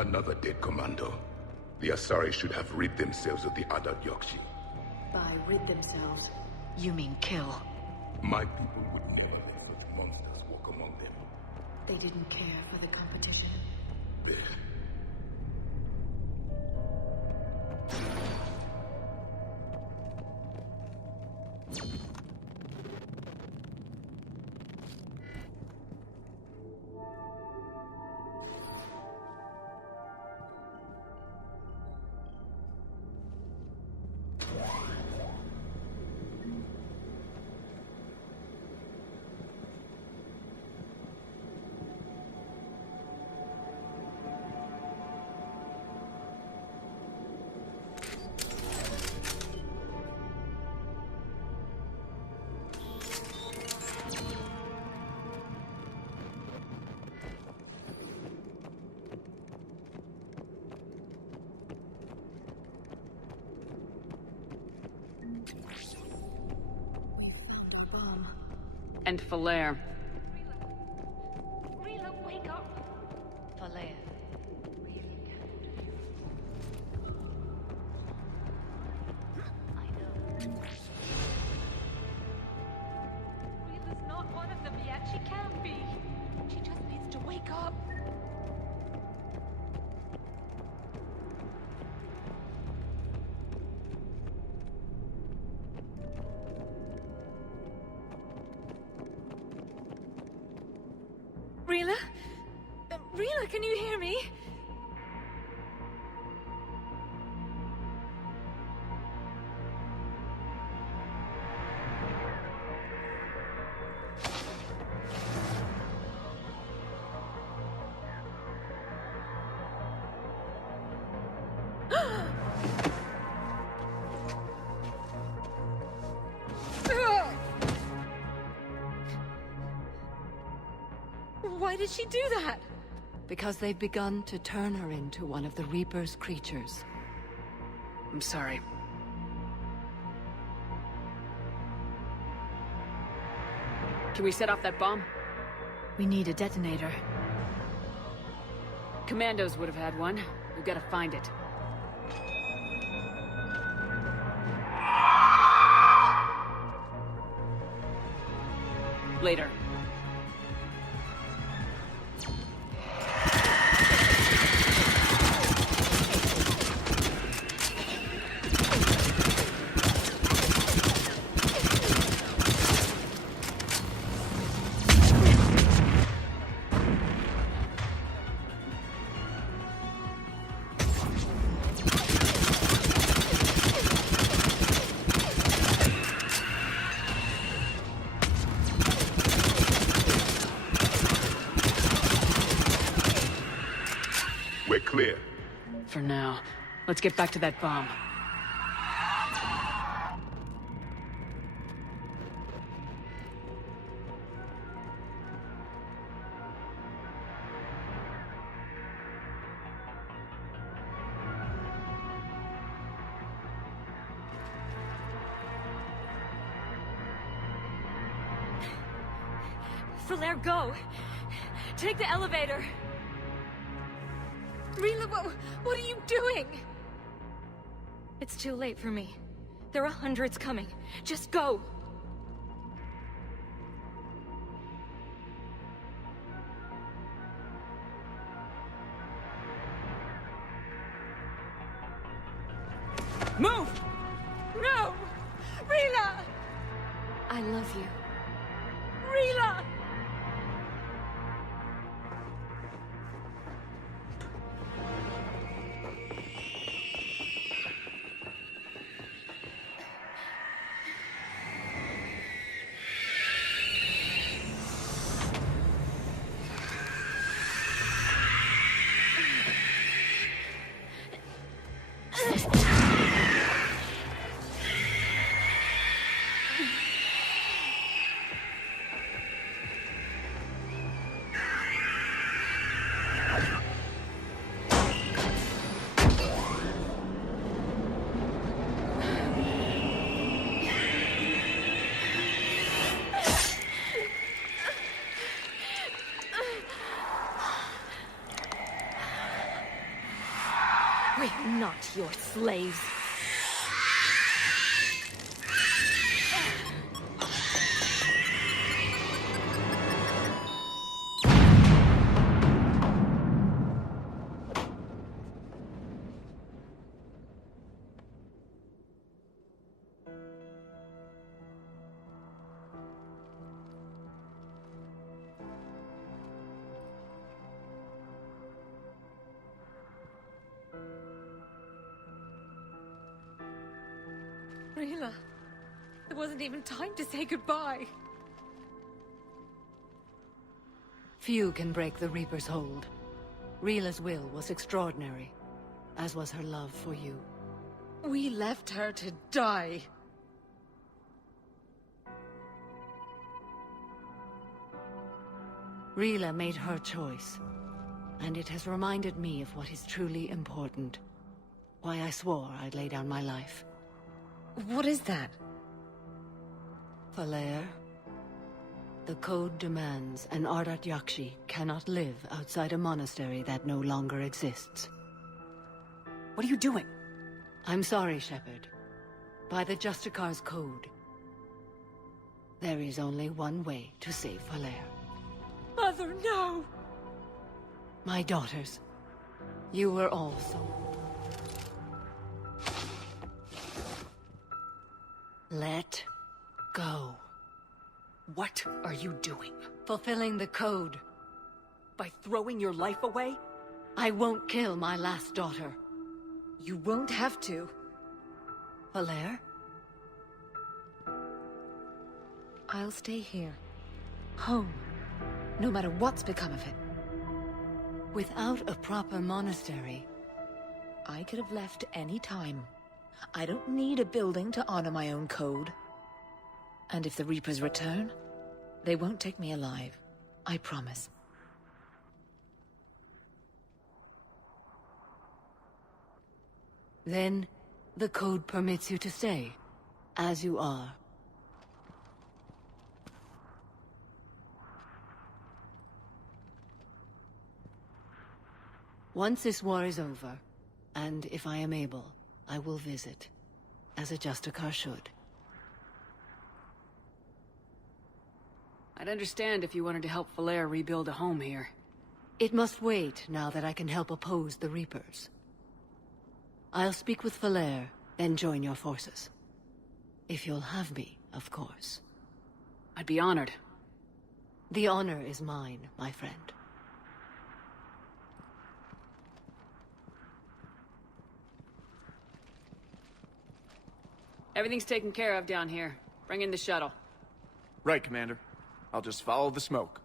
Another dead commando. The Asari should have rid themselves of the other Yokshi. By rid themselves, you mean kill. My people would never let such monsters walk among them. They didn't care for the competition. And Falair. Rila, wake up! Falair. I know. Rila's not one of them yet. She can't be. She just needs to wake up. Rila? Rila, can you hear me? Why did she do that? Because they've begun to turn her into one of the Reaper's creatures. I'm sorry. Can we set off that bomb? We need a detonator. Commandos would have had one. We've got to find it. Later. We're clear. For now. Let's get back to that bomb. Falair, go! Take the elevator! Rila, what are you doing? It's too late for me. There are hundreds coming. Just go! Move! No! Rila! I love you. Rila! We're not your slaves. Rila, there wasn't even time to say goodbye. Few can break the Reaper's hold. Rila's will was extraordinary, as was her love for you. We left her to die. Rila made her choice, and it has reminded me of what is truly important. Why I swore I'd lay down my life. What is that? Falere, the code demands an Ardat Yakshi cannot live outside a monastery that no longer exists. What are you doing? I'm sorry, Shepard. By the Justicar's code, there is only one way to save Falere. Mother, no! My daughters, you were all sold. Let go. What are you doing? Fulfilling the code. By throwing your life away? I won't kill my last daughter. You won't have to. Falere? I'll stay here. Home. No matter what's become of it. Without a proper monastery, I could have left any time. I don't need a building to honor my own code. And if the Reapers return, they won't take me alive. I promise. then the code permits you to stay, as you are. Once this war is over, and if I am able, I will visit, as a Justicar should. I'd understand if you wanted to help Falere rebuild a home here. It must wait now that I can help oppose the Reapers. I'll speak with Falere, then join your forces. If you'll have me, of course. I'd be honored. The honor is mine, my friend. Everything's taken care of down here. Bring in the shuttle. Right, Commander. I'll just follow the smoke.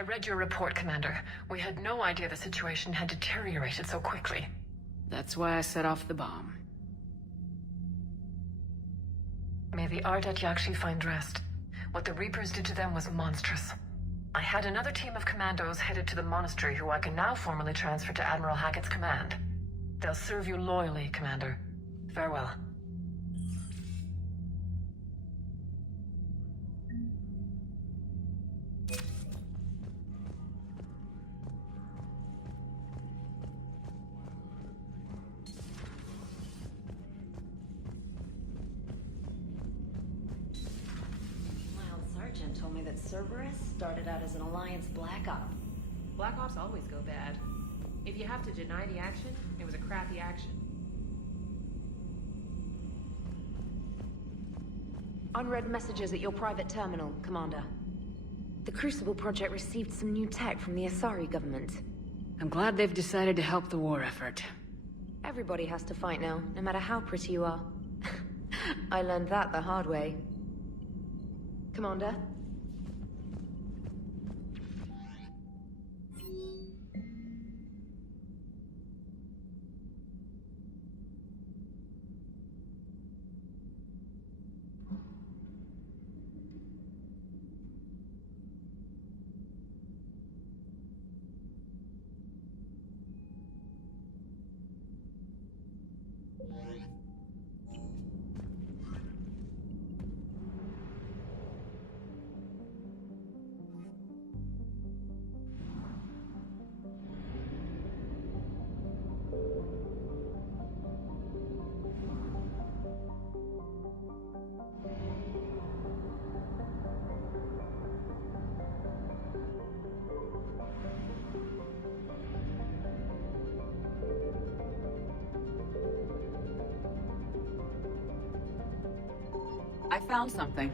I read your report, Commander. We had no idea the situation had deteriorated so quickly. That's why I set off the bomb. May the Ardat Yakshi find rest. What the Reapers did to them was monstrous. I had another team of commandos headed to the monastery who I can now formally transfer to Admiral Hackett's command. They'll serve you loyally, Commander. Farewell. Told me that Cerberus started out as an Alliance Black Op. Black Ops always go bad. If you have to deny the action, it was a crappy action. Unread messages at your private terminal, Commander. The Crucible Project received some new tech from the Asari government. I'm glad they've decided to help the war effort. Everybody has to fight now, no matter how pretty you are. I learned that the hard way. Commander? I found something.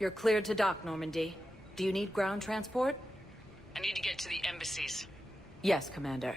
You're cleared to dock, Normandy. Do you need ground transport? I need to get to the embassies. Yes, Commander.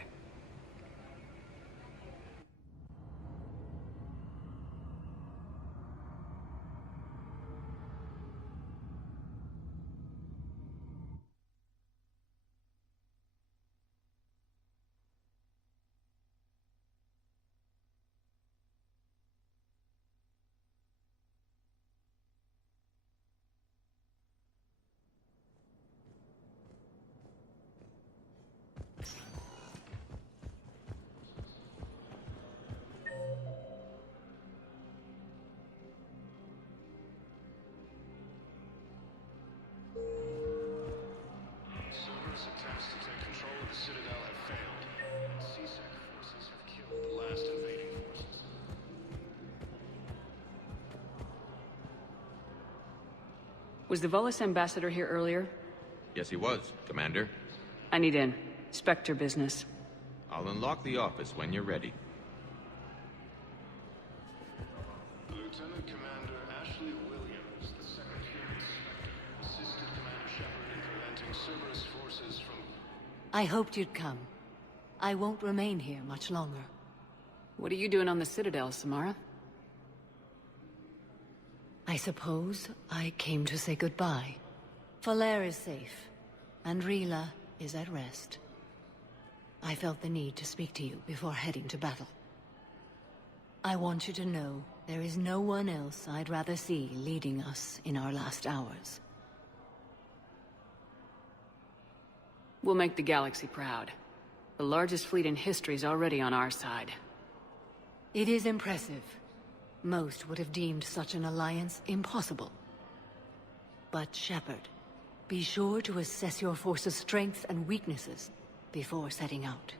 Cerberus attempts to take control of the Citadel have failed. CSEC forces have killed the last invading forces. Was the Volus ambassador here earlier? Yes, he was, Commander. I need in. Spectre business. I'll unlock the office when you're ready. Lieutenant Commander Ashley Williams, the second human Spectre, assisted Commander Shepard in preventing Cerberus forces from... I hoped you'd come. I won't remain here much longer. What are you doing on the Citadel, Samara? I suppose I came to say goodbye. Falere is safe, and Rila is at rest. I felt the need to speak to you before heading to battle. I want you to know there is no one else I'd rather see leading us in our last hours. We'll make the galaxy proud. The largest fleet in history is already on our side. It is impressive. Most would have deemed such an alliance impossible. But Shepard, be sure to assess your force's strengths and weaknesses before setting out.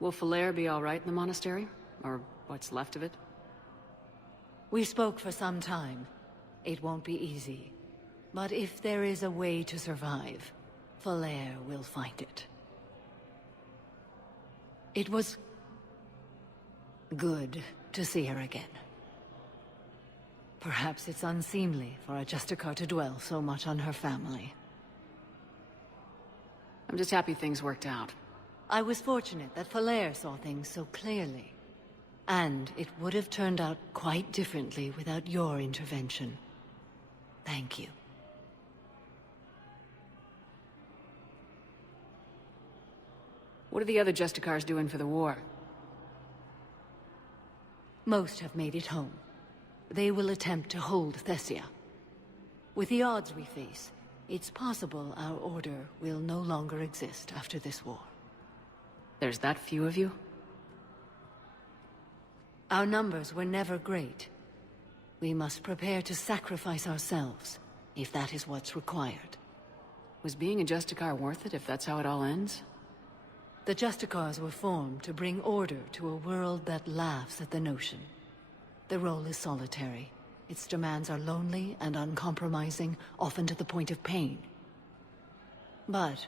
Will Falere be all right in the monastery? Or what's left of it? We spoke for some time. It won't be easy. But if there is a way to survive, Falere will find it. It was good to see her again. Perhaps it's unseemly for a Justicar to dwell so much on her family. I'm just happy things worked out. I was fortunate that Falere saw things so clearly. And it would have turned out quite differently without your intervention. Thank you. What are the other Justicars doing for the war? Most have made it home. They will attempt to hold Thessia. With the odds we face, it's possible our order will no longer exist after this war. There's that few of you? Our numbers were never great. We must prepare to sacrifice ourselves, if that is what's required. Was being a Justicar worth it if that's how it all ends? The Justicars were formed to bring order to a world that laughs at the notion. The role is solitary. Its demands are lonely and uncompromising, often to the point of pain. But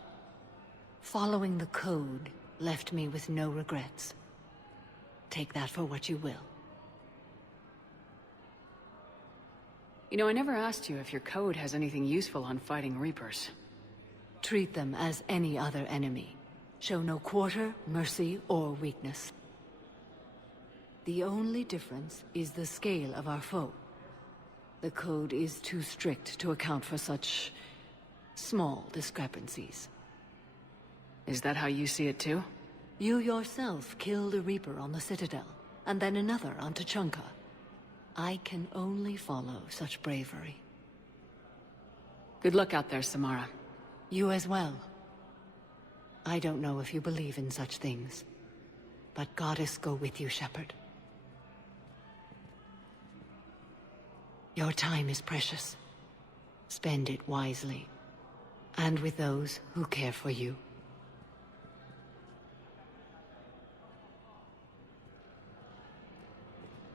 following the code left me with no regrets. Take that for what you will. You know, I never asked you if your code has anything useful on fighting Reapers. Treat them as any other enemy. Show no quarter, mercy, or weakness. The only difference is the scale of our foe. The code is too strict to account for such small discrepancies. Is that how you see it too? You yourself killed a Reaper on the Citadel, and then another on Tuchanka. I can only follow such bravery. Good luck out there, Samara. You as well. I don't know if you believe in such things, but Goddess go with you, Shepard. Your time is precious. Spend it wisely, and with those who care for you.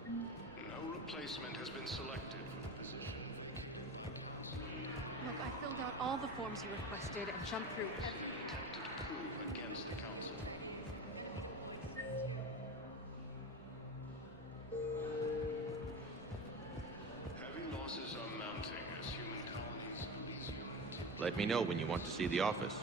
No replacement has been selected for the position. Look, I filled out all the forms you requested and jumped through every... Attempted coup against the Council. Heavy losses are mounting as human colonies are resumed. Let me know when you want to see the office.